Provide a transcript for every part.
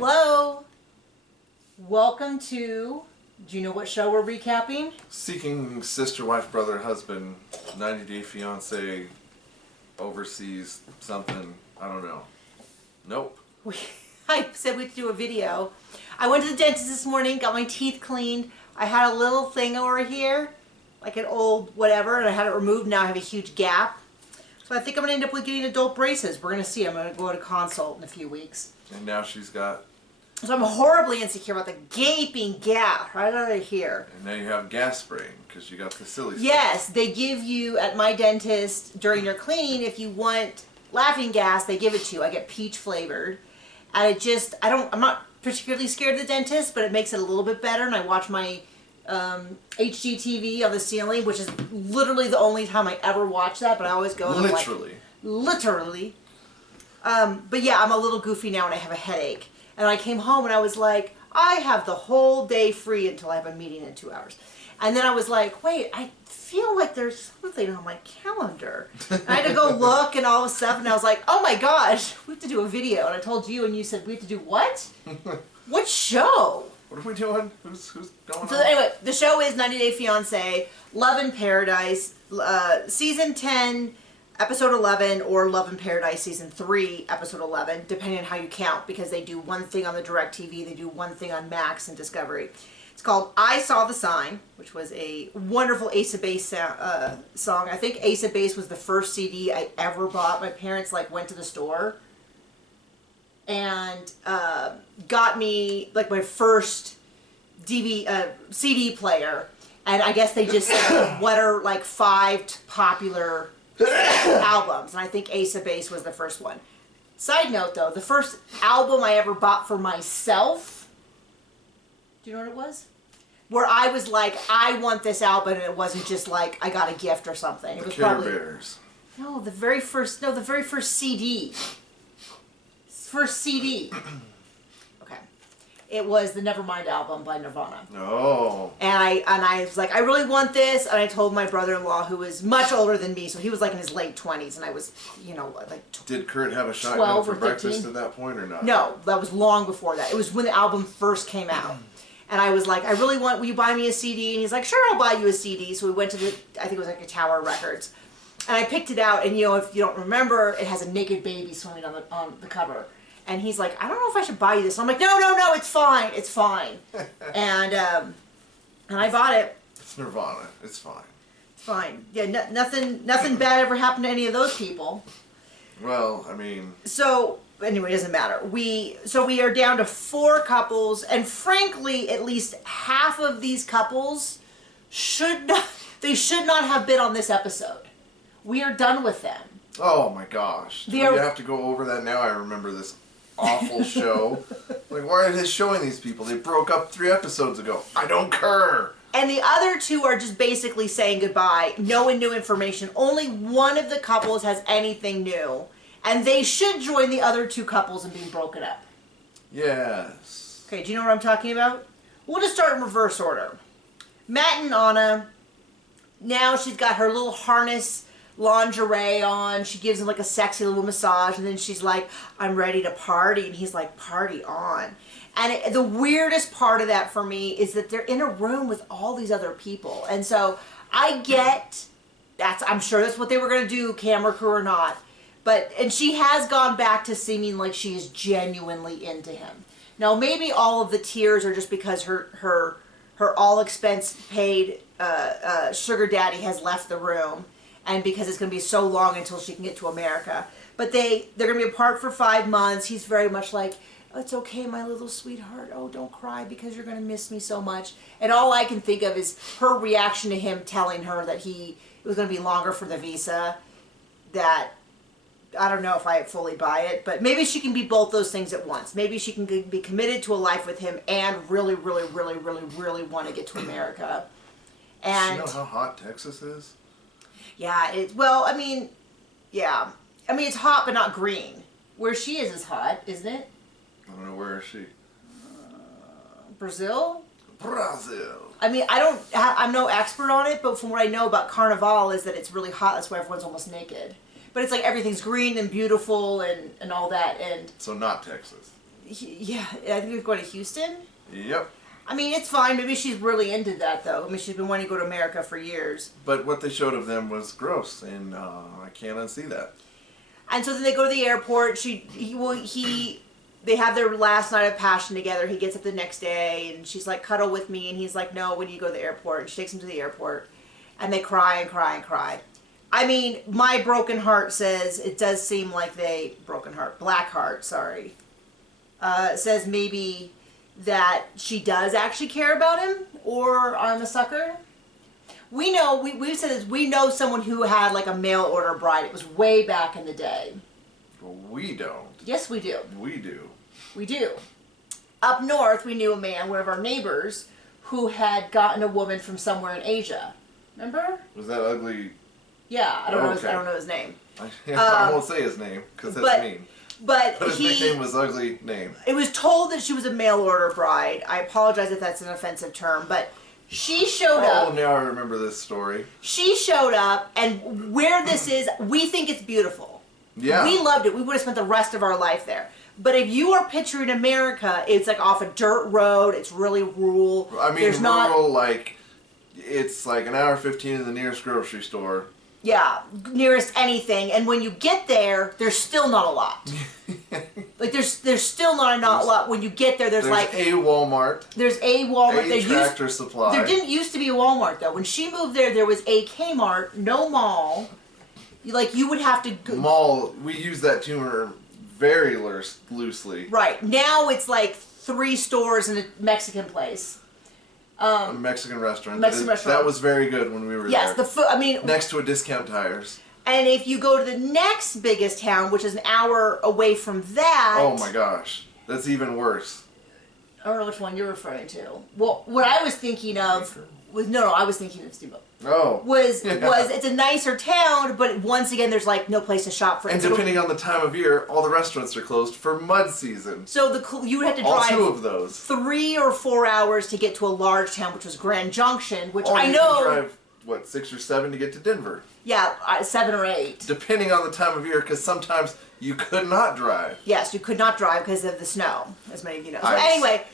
Hello. Welcome to, do you know what show we're recapping? Seeking Sister, Wife, Brother, Husband, 90 Day Fiancé, Overseas, something, I don't know. Nope. I said we'd do a video. I went to the dentist this morning, got my teeth cleaned. I had a little thing over here, like an old whatever, and I had it removed. Now I have a huge gap. So I think I'm going to end up with getting adult braces. We're going to see. I'm going to go to consult in a few weeks. And now she's got... So I'm horribly insecure about the gaping gap right over here. And now you have gas spraying because you got the silly stuff. Yes, they give you at my dentist during your cleaning, if you want laughing gas, they give it to you. I get peach flavored. And it just, I'm not particularly scared of the dentist, but it makes it a little bit better. And I watch my HGTV on the ceiling, which is literally the only time I ever watch that, but I always go. Literally. Literally. But yeah, I'm a little goofy now and I have a headache. And I came home and I was like, I have the whole day free until I have a meeting in 2 hours. And then I was like, wait, I feel like there's something on my calendar. And I had to go look and all of a sudden I was like, oh my gosh, we have to do a video. And I told you and you said, we have to do what? What show? What are we doing? Who's going So on? anyway, the show is 90 Day Fiancé, Love in Paradise, Season 10, Episode 11, or Love in Paradise Season 3, Episode 11, depending on how you count, because they do one thing on the DirecTV, they do one thing on Max and Discovery. It's called I Saw the Sign, which was a wonderful Ace of Base song. I think Ace of Base was the first CD I ever bought. My parents went to the store and got me my first CD player, and I guess they just said what are 5 popular albums, and I think Ace of Base was the first one. Side note though, the first album I ever bought for myself, do you know what it was? Where I was like, I want this album, and it wasn't just like I got a gift or something. It was Care Bears. No, the very first CD. First CD. Okay. It was the Nevermind album by Nirvana. Oh. And I was like, I really want this, and I told my brother-in-law, who was much older than me, so he was in his late 20s, and I was, Did Kurt have a shotgun for breakfast at that point or not? No, that was long before that. It was when the album first came out. And I was like, I really want, will you buy me a CD? And he's like, sure, I'll buy you a CD. So we went to I think it was a Tower Records. And I picked it out, and if you don't remember, it has a naked baby swimming on the cover. And he's like, I don't know if I should buy you this. And I'm like, no, it's fine, it's fine. and I bought it. It's Nirvana, it's fine. It's fine. Yeah, nothing bad ever happened to any of those people. Well, I mean. So anyway, it doesn't matter. So we are down to 4 couples, and frankly, at least half of these couples should not have been on this episode. We are done with them. Oh my gosh. Do you have to go over that now? I remember this awful show. Why are they showing these people? They broke up 3 episodes ago. I don't care. And the other 2 are just basically saying goodbye. No new information. Only one of the couples has anything new. And they should join the other 2 couples in being broken up. Yes. Okay, do you know what I'm talking about? We'll just start in reverse order. Matt and Anna, now she's got her little harness lingerie on. She gives him a sexy little massage, and then she's like, I'm ready to party. And he's like, party on. And the weirdest part of that for me is that they're in a room with all these other people. And so I get, I'm sure that's what they were going to do, camera crew or not. And she has gone back to seeming like she is genuinely into him. Now, maybe all of the tears are just because her all expense paid sugar daddy has left the room, and because it's going to be so long until she can get to America. But they're going to be apart for 5 months. He's very much like, oh, it's okay, my little sweetheart. Oh, don't cry because you're going to miss me so much. And all I can think of is her reaction to him telling her that it was going to be longer for the visa. That, I don't know if I fully buy it, but maybe she can be both those things at once. Maybe she can be committed to a life with him and really, really, really, really, really want to get to America. And you know how hot Texas is? Yeah, it's hot but not green. Where she is hot, isn't it? I don't know, where is she? Brazil? Brazil. I'm no expert on it, but from what I know about Carnival is that it's really hot. That's why everyone's almost naked. But it's everything's green and beautiful and all that. And so not Texas. Yeah, I think he's going to Houston. Yep. I mean, it's fine. Maybe she's really into that, though. I mean, she's been wanting to go to America for years. But what they showed of them was gross, and I can't unsee that. And so then they go to the airport. They have their last night of passion together. He gets up the next day, and she's like, cuddle with me. And he's like, no, when you go to the airport. And she takes him to the airport. And they cry and cry and cry. I mean, my broken heart says, it does seem like black heart, sorry. Says maybe that she does actually care about him, or I'm a sucker. We know, we've said this, we know someone who had like a mail order bride. It was way back in the day. Well, we don't. Yes, we do. We do. We do. Up north, we knew a man, one of our neighbors, who had gotten a woman from somewhere in Asia. Remember? Was that ugly? Yeah, I don't know his name. I won't say his name because that's mean. But his nickname was Ugly Name. It was told that she was a mail order bride. I apologize if that's an offensive term, but she showed up. Oh, now I remember this story. She showed up, and where this is, we think it's beautiful. Yeah. We loved it. We would have spent the rest of our life there. But if you are picturing America, it's like off a dirt road. It's really rural. I mean, rural, like, it's like an hour 15 in the nearest grocery store. Yeah, nearest anything. And when you get there, there's still not a lot. Like, there's still not a lot. When you get there, there's like... a Walmart. There's a Walmart. A Tractor Supply. There didn't used to be a Walmart, though. When she moved there, there was a Kmart, no mall. Like, you would have to... Mall, we use that term very loosely. Right. Now it's like 3 stores and a Mexican place. A Mexican restaurant. Restaurant. That was very good when we were there. Yes, the food. I mean, next to a Discount Tires. And if you go to the next biggest town, which is an hour away from that. Oh my gosh, that's even worse. I don't know which one you're referring to. Well, what I was thinking of was I was thinking of Steamboat. Oh. Was it's a nicer town, but once again, there's like no place to shop for. And depending on the time of year, all the restaurants are closed for mud season. So you would have to drive all 2 of those 3 or 4 hours to get to a large town, which was Grand Junction, which I you know. Can drive, what, 6 or 7 to get to Denver? Yeah, 7 or 8. Depending on the time of year, because sometimes you could not drive. Yes, you could not drive because of the snow, as many of you know. So anyway.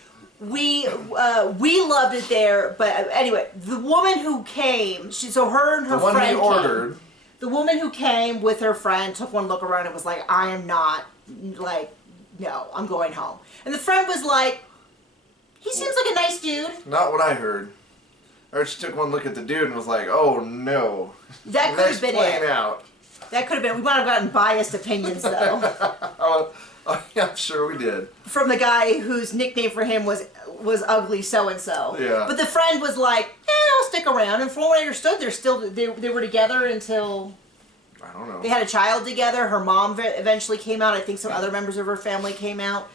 We loved it there, but anyway, the woman who came, her and her friend came. The one he ordered. The woman who came with her friend took one look around and was like, I am not, like, no, I'm going home. And the friend was like, he seems like a nice dude. Not what I heard. I heard she took one look at the dude and was like, oh no. That could have been it. Out. That could have been, we might have gotten biased opinions though. Oh, yeah, I'm sure we did. From the guy whose nickname for him was Ugly So-and-so. Yeah. But the friend was like, I'll stick around. And from what I understood, they were together until... I don't know. They had a child together. Her mom eventually came out. I think some other members of her family came out.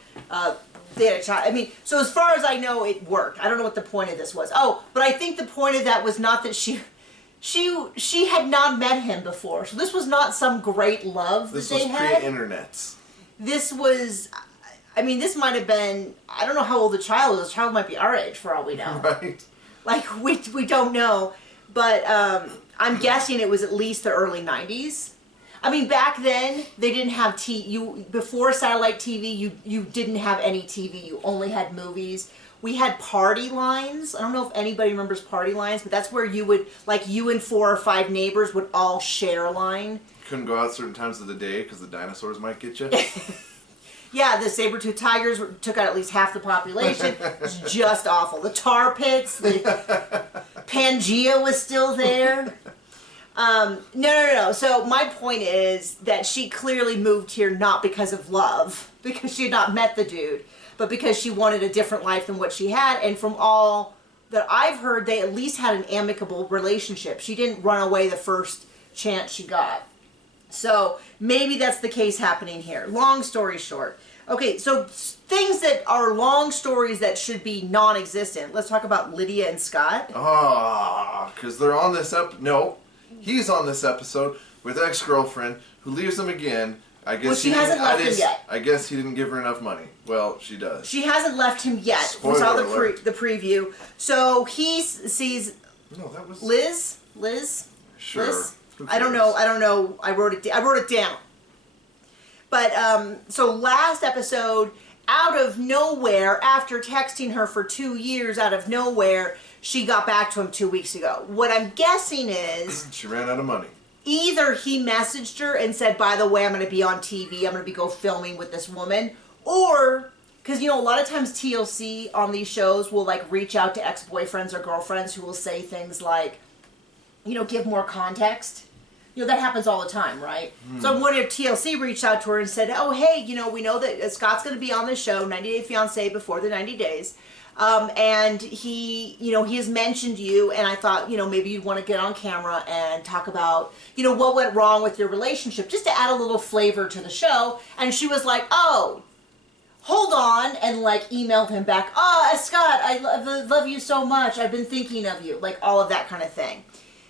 They had a child. I mean, so as far as I know, it worked. I don't know what the point of this was. Oh, but I think the point of that was not that she had not met him before. So this was not some great love that they had. This was pre-internet. This was, I mean, this might have been, I don't know how old the child is. The child might be our age for all we know. Right. Like, we don't know. But I'm guessing it was at least the early 90s. I mean, back then, they didn't have before satellite TV, you didn't have any TV. You only had movies. We had party lines. I don't know if anybody remembers party lines, but that's where you would, like, you and 4 or 5 neighbors would all share a line. Couldn't go out certain times of the day because the dinosaurs might get you. Yeah, the saber-toothed tigers took out at least half the population. It was just awful. The tar pits, Pangea was still there. No. So my point is that she clearly moved here not because of love, because she had not met the dude, but because she wanted a different life than what she had. And from all that I've heard, they at least had an amicable relationship. She didn't run away the first chance she got. So maybe that's the case happening here. Long story short. Okay, so things that are long stories that should be non-existent. Let's talk about Lydia and Scott. Because they're on this No, he's on this episode with ex-girlfriend who leaves him again. I guess she hasn't left him yet. I guess he didn't give her enough money. Well, she does. She hasn't left him yet. Spoiler we saw alert. the preview. So he sees No, that was Liz. Sure. Liz? I don't know. I wrote it down. But so last episode, out of nowhere, after texting her for 2 years, out of nowhere, she got back to him 2 weeks ago. What I'm guessing is... she ran out of money. Either he messaged her and said, by the way, I'm going to be on TV, I'm going to go filming with this woman, or... Because, you know, a lot of times TLC on these shows will, like, reach out to ex-boyfriends or girlfriends who will say things like, you know, give more context. You know, that happens all the time, right? So one of TLC reached out to her and said, oh, hey, you know, we know that Scott's going to be on the show, 90 Day Fiancé, before the 90 days. And he, you know, he has mentioned you, and I thought, you know, maybe you'd want to get on camera and talk about, you know, what went wrong with your relationship, just to add a little flavor to the show. And she was like, oh... hold on, and like emailed him back, Scott, I love you so much, I've been thinking of you, like all of that kind of thing.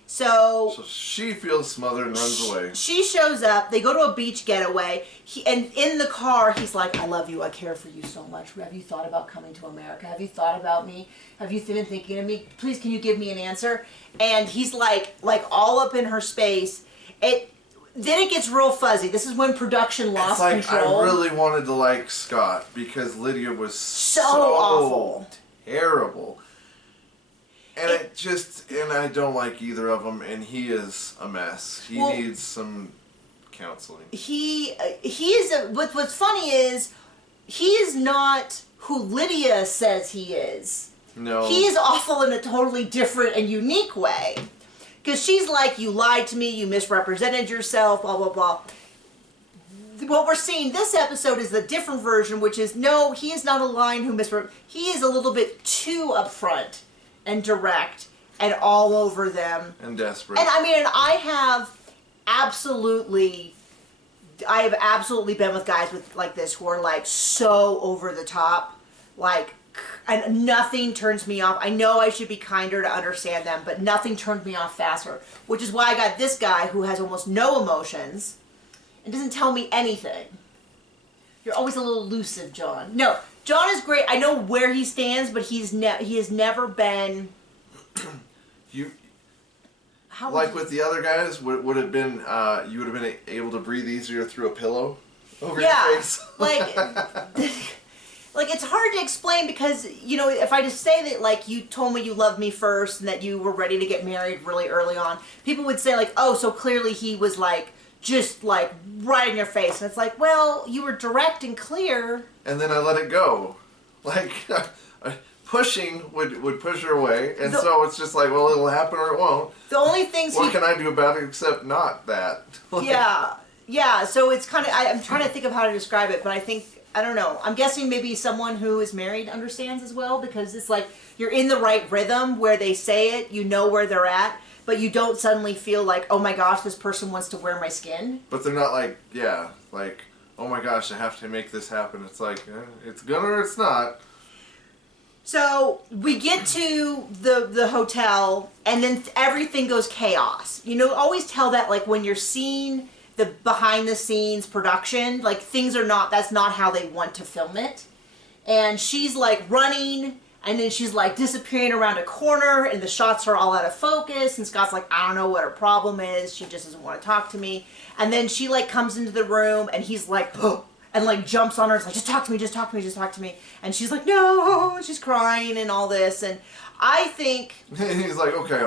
So she feels smothered and runs away. She shows up, they go to a beach getaway, and in the car, he's like, I love you, I care for you so much, have you thought about coming to America, have you thought about me, have you been thinking of me, please can you give me an answer? And he's like all up in her space. Then it gets real fuzzy. This is when production lost control. I really wanted to like Scott because Lydia was so awful, terrible, and and I don't like either of them. And he is a mess. He needs some counseling. He is. What's funny is he is not who Lydia says he is. No, he is awful in a totally different and unique way. Because she's like, you lied to me, you misrepresented yourself, blah, blah, blah. What we're seeing this episode is the different version, which is, no, he is not a lying who misrepresented. He is a little bit too upfront and direct and all over them. And desperate. And I mean, I have absolutely been with guys like this who are like so over the top, like, and nothing turns me off. I know I should be kinder to understand them, but nothing turns me off faster. Which is why I got this guy who has almost no emotions and doesn't tell me anything. You're always a little elusive, John. No, John is great. I know where he stands, but he has never been... Like with the other guys, would have been you would have been able to breathe easier through a pillow over your face? Like, it's hard to explain because, you know, if I just say that, like, you told me you loved me first and that you were ready to get married really early on, people would say, like, oh, so clearly he was, like, just, like, right in your face. And it's like, well, you were direct and clear. And then I let it go. Like, pushing would push her away. And so it's just like, well, it'll happen or it won't. The only things what can I do about it except not that? Yeah, so it's kind of, I'm trying to think of how to describe it, but I think... I don't know. I'm guessing maybe someone who is married understands as well, because it's like you're in the right rhythm where they say it, you know where they're at, but you don't suddenly feel like, oh my gosh, this person wants to wear my skin. But they're not like, like, oh my gosh, I have to make this happen. It's like, it's gonna or it's not. So we get to the hotel, and then everything goes chaos. You know, always tell that, like, when you're seeing the behind-the-scenes production, like, things are not, that's not how they want to film it. And she's, like, running, and then she's, like, disappearing around a corner, and the shots are all out of focus, and Scott's like, I don't know what her problem is, she just doesn't want to talk to me. And then she, like, comes into the room, and he's like, oh, and, like, jumps on her, it's like, just talk to me, just talk to me, just talk to me. And she's like, no, and she's crying and all this, and I think... He's like, okay,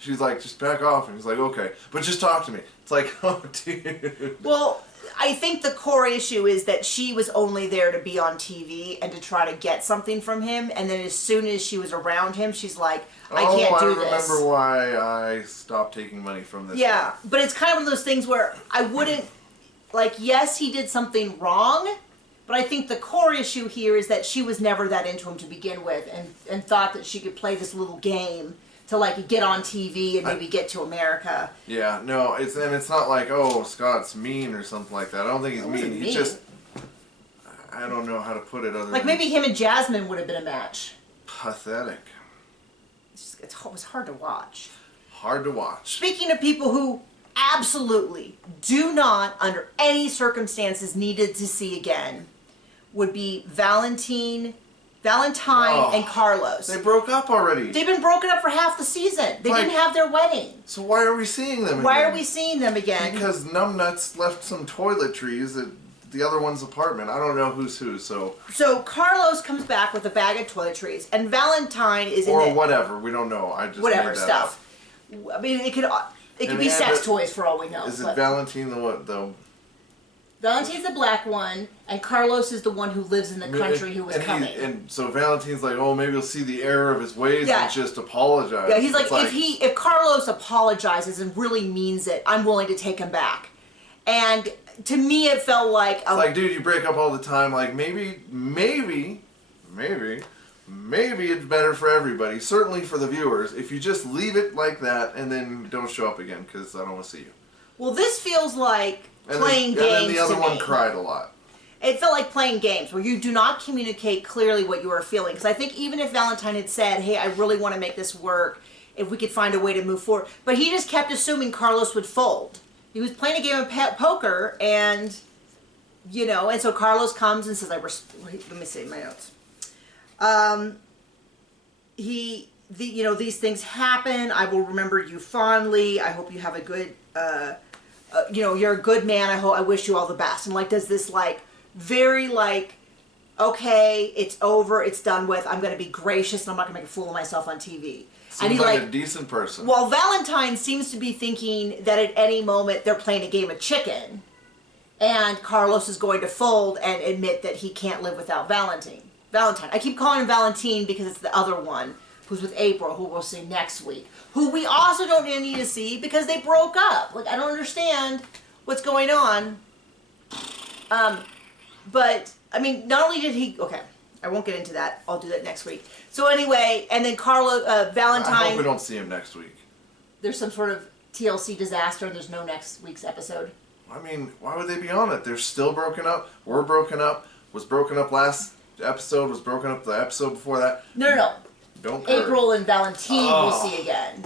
she's like, just back off, and he's like, okay, but just talk to me. It's like, oh, dude. Well, I think the core issue is that she was only there to be on TV and to try to get something from him, and then as soon as she was around him, she's like, I can't do this. I remember why I stopped taking money from this guy. But it's kind of one of those things where I wouldn't, like, yes, he did something wrong, but I think the core issue here is that she was never that into him to begin with, and thought that she could play this little game to, like, get on TV and maybe get to America. Yeah, no, it's not like, oh, Scott's mean or something like that. I don't think he's mean. He's just, I don't know how to put it other like, maybe him and Jasmine would have been a match. Pathetic. It was hard to watch. Hard to watch. Speaking of people who absolutely do not, under any circumstances, needed to see again, would be Valentine and Carlos. They broke up already. They've been broken up for half the season. They didn't have their wedding. So why are we seeing them again? Why are we seeing them again? Because numbnuts left some toiletries that the other one's apartment. I don't know who's who. So Carlos comes back with a bag of toiletries, and Valentine is or in whatever. We don't know. I just whatever made that stuff. up. I mean, it could be sex toys for all we know. Is it Valentine the what though? Valentine's the black one, and Carlos is the one who lives in the country who was coming. And so Valentine's like, oh, maybe he'll see the error of his ways and just apologize. Yeah, he's like, if Carlos apologizes and really means it, I'm willing to take him back. And to me, it felt like it's like, dude, you break up all the time. Like maybe it's better for everybody. Certainly for the viewers, if you just leave it like that and then don't show up again because I don't want to see you. Well, this feels like playing games. And then the other one cried a lot. It felt like playing games where you do not communicate clearly what you are feeling. Because I think even if Valentine had said, hey, I really want to make this work, if we could find a way to move forward. But he just kept assuming Carlos would fold. He was playing a game of poker and, you know, and so Carlos comes and says, let me see my notes. You know, these things happen. I will remember you fondly. I hope you have a good, you know, you're a good man. I wish you all the best. And like, does this like, very like, okay, it's over, it's done with. I'm going to be gracious and I'm not going to make a fool of myself on TV. Seems and he's like a decent person. Well, Valentine seems to be thinking that at any moment they're playing a game of chicken. And Carlos is going to fold and admit that he can't live without Valentine. I keep calling him Valentine because it's the other one who's with April, who we'll see next week. Who we also don't need to see because they broke up. Like, I don't understand what's going on. But, I mean, not only did he... Okay, I won't get into that. I'll do that next week. So anyway, and then Valentine... I hope we don't see him next week. There's some sort of TLC disaster and there's no next week's episode. I mean, why would they be on it? They're still broken up. We're broken up. Was broken up last episode. Was broken up the episode before that. No. Don't April and Valentine we'll see again.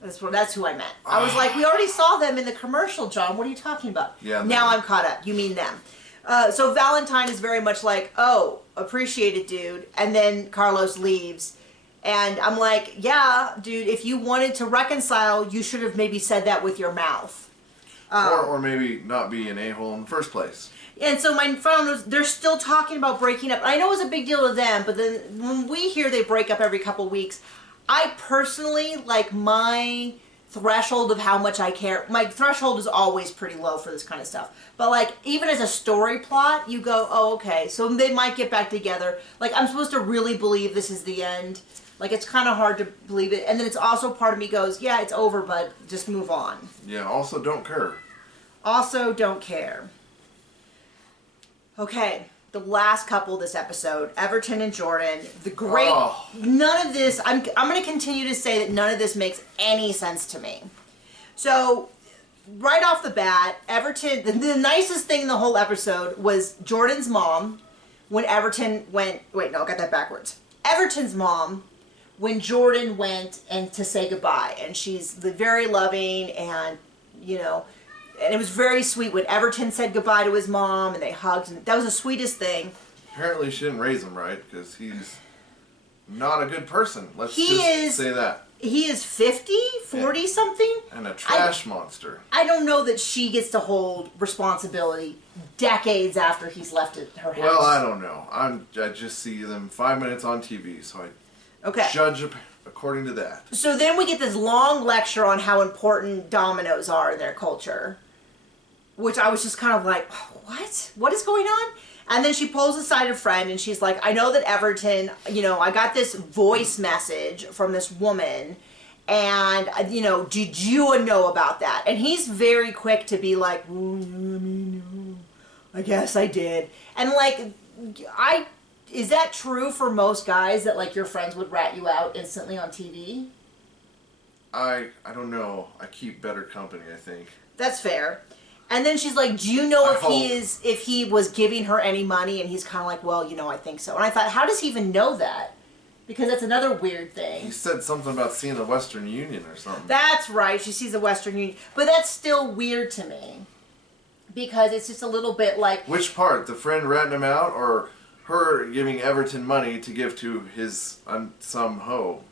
That's who I meant. I was like, we already saw them in the commercial, John. What are you talking about? Yeah. Now I'm caught up. You mean them. So Valentine is very much like, oh, appreciate it, dude. And then Carlos leaves. And I'm like, yeah, dude, if you wanted to reconcile, you should have maybe said that with your mouth. Or maybe not be an a-hole in the first place. And so my phone was, they're still talking about breaking up. I know it was a big deal to them, but then when we hear they break up every couple weeks, I personally, like, my threshold of how much I care, my threshold is always pretty low for this kind of stuff. But, like, even as a story plot, you go, oh, okay, so they might get back together. Like, I'm supposed to really believe this is the end. Like, it's kind of hard to believe it. And then it's also part of me goes, yeah, it's over, but just move on. Yeah, also don't care. Also don't care. Okay, the last couple this episode, Everton and Jordan, the great, none of this, I'm going to continue to say that none of this makes any sense to me. So, right off the bat, Everton, the nicest thing in the whole episode was Jordan's mom, when Everton went, wait, no, I got that backwards. Everton's mom, when Jordan went and to say goodbye, and she's very loving and, you know, and it was very sweet when Everton said goodbye to his mom and they hugged. And that was the sweetest thing. Apparently she didn't raise him right because he's not a good person. Let's just say that. He is 50, 40 something. And a trash monster. I don't know that she gets to hold responsibility decades after he's left at her house. Well, I don't know. I just see them 5 minutes on TV, so I judge according to that. So then we get this long lecture on how important dominoes are in their culture. Which I was just kind of like, what? What is going on? And then she pulls aside a friend and she's like, I know that Everton, you know, I got this voice message from this woman and, you know, did you know about that? And he's very quick to be like, I guess I did. And like, is that true for most guys that like your friends would rat you out instantly on TV? I don't know. I keep better company, I think. That's fair. And then she's like, do you know if he was giving her any money? And he's kind of like, well, you know, I think so. And I thought, how does he even know that? Because that's another weird thing. He said something about seeing the Western Union or something. That's right. She sees the Western Union. But that's still weird to me. Because it's just a little bit like... Which part? The friend ratting him out or her giving Everton money to give to his some hoe?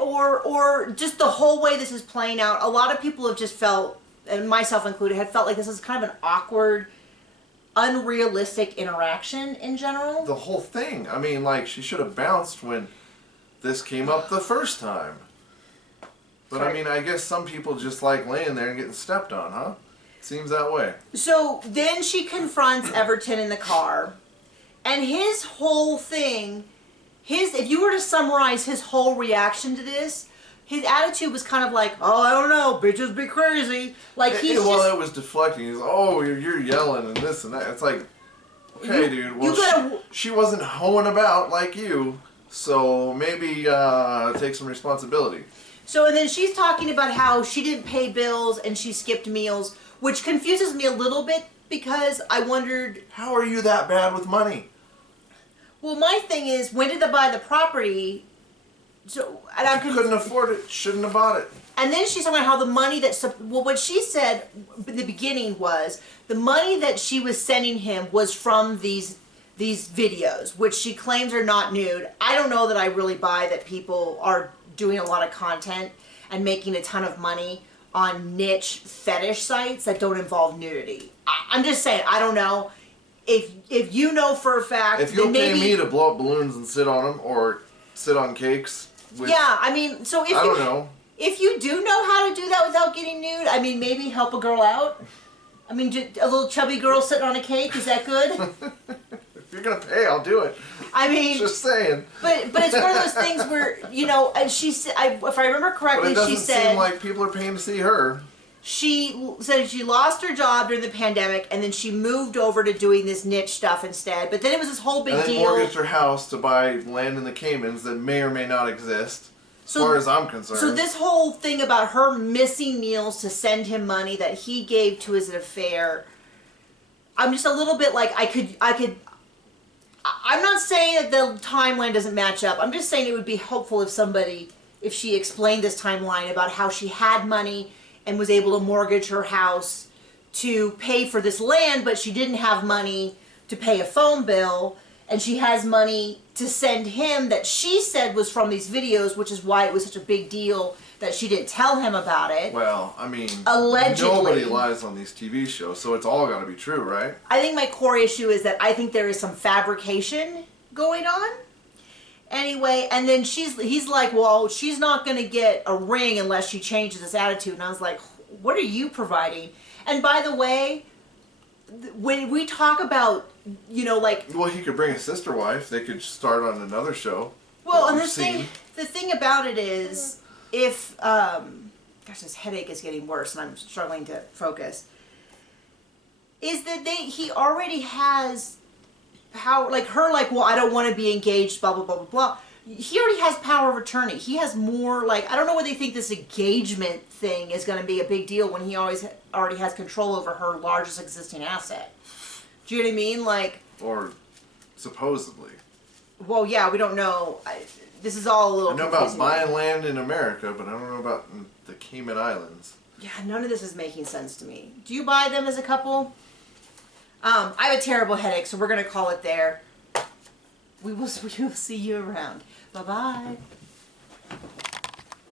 Or just the whole way this is playing out. A lot of people have just felt... and myself included, had felt like this is kind of an awkward unrealistic interaction in general. The whole thing. I mean, like, she should have bounced when this came up the first time. But I mean, I guess some people just like laying there and getting stepped on, huh? Seems that way. So then she confronts Everton in the car, and his whole thing, if you were to summarize his whole reaction to this, his attitude was kind of like, oh, I don't know, bitches be crazy. Like he's it was deflecting. He's oh, you're yelling and this and that. It's like, okay, dude. Well, she wasn't hoeing about like you, so maybe take some responsibility. So and then she's talking about how she didn't pay bills and she skipped meals, which confuses me a little bit because I wondered, how are you that bad with money? Well, my thing is, when did they buy the property? So, and I couldn't afford it. Shouldn't have bought it. And then she's talking about how the money that... Well, what she said in the beginning was the money that she was sending him was from these videos, which she claims are not nude. I don't know that I really buy that people are doing a lot of content and making a ton of money on niche fetish sites that don't involve nudity. I'm just saying, I don't know. If you know for a fact... If you'll pay me to blow up balloons and sit on them, or sit on cakes... yeah, I mean, so if I don't know. If you do know how to do that without getting nude, I mean, maybe help a girl out. I mean, a little chubby girl sitting on a cake, is that good? If you're gonna pay, I'll do it. I mean, just saying. But it's one of those things where, you know, and she said, if I remember correctly, she said, it doesn't seem like people are paying to see her. She said she lost her job during the pandemic, and then she moved over to doing this niche stuff instead. But then it was this whole big deal. And then mortgaged her house to buy land in the Caymans that may or may not exist, as far as I'm concerned. So this whole thing about her missing meals to send him money that he gave to his affair, I'm just a little bit like, I'm not saying that the timeline doesn't match up. I'm just saying it would be helpful if she explained this timeline about how she had money and was able to mortgage her house to pay for this land, but she didn't have money to pay a phone bill, and she has money to send him that she said was from these videos, which is why it was such a big deal that she didn't tell him about it. Well, I mean, allegedly. Nobody lies on these TV shows, so it's all got to be true, right? I think my core issue is that I think there is some fabrication going on. Anyway, and then he's like, well, she's not going to get a ring unless she changes this attitude. And I was like, what are you providing? And by the way, when we talk about, you know, like... Well, he could bring a sister wife. They could start on another show. Well, and the thing about it is, if... gosh, this headache is getting worse and I'm struggling to focus. Is that he already has... power, like her, like, well, I don't want to be engaged, blah, blah, blah, blah, blah. He already has power of attorney. He has more, like, I don't know whether they think this engagement thing is going to be a big deal when he already has control over her largest existing asset. Do you know what I mean? Like... Or supposedly. Well, yeah, we don't know. This is all a little confusing. I know about buying land in America, but I don't know about the Cayman Islands. Yeah, none of this is making sense to me. Do you buy them as a couple? I have a terrible headache, so we're going to call it there. We will see you around. Bye-bye.